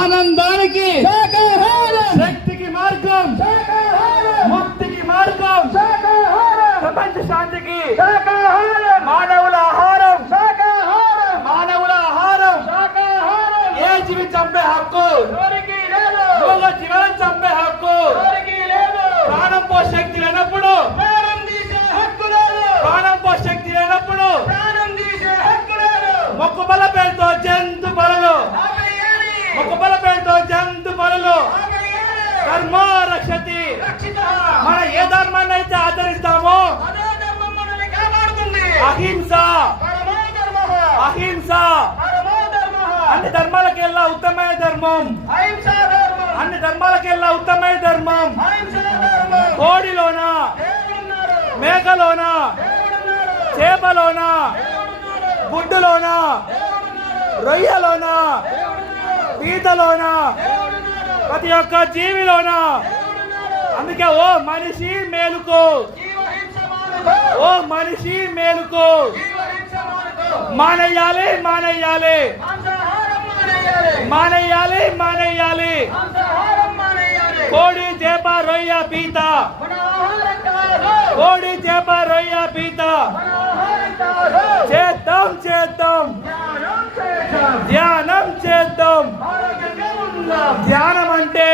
ఆనందానికి శాకాహారం శక్తికి మార్గం శాకాహారం ముక్తికి మార్గం శాకాహారం ప్రపంచ శాంతికి శాకాహారం మానవుల ఆహారం శాకాహారం మానవుల ఆహారం శాకాహారం ఏ జీవి చంపే హక్కు ఎవరికి లేదు మూగ జీవాలను చంపే హక్కు ఎవరికి లేదు ప్రాణం పో శక్తి లేనప్పుడు ప్రాణం తీసే హక్కు లేదు ప్రాణం పో శక్తి లేనప్పుడు ప్రాణం తీసే హక్కు లేదు మొక్కుబల ధర్మ రక్షతి. మన ఏ ధర్మాన్ని అయితే ఆచరిస్తామో అహింస. అహింస. అన్ని ధర్మాలకెల్లా ఉత్తమైన ధర్మం. అన్ని ధర్మాలకెల్లా ఉత్తమైన ధర్మం. కోడిలోన మేకలోన చేపలోన గుడ్డులోన రొయ్యలోన పీతలోన ఒక్క జీవిలోన. అందుకే ఓ మనిషి మేలుకో. ఓ మనిషి మేలుకో. మానేయాలి మానేయాలి. మానేయాలి మానేయాలి. కోడి చేప రొయ్య పీత. కోడి చేప రొయ్య పీత. చేద్దాం చేద్దాం. ధ్యానం ధ్యానం అంటే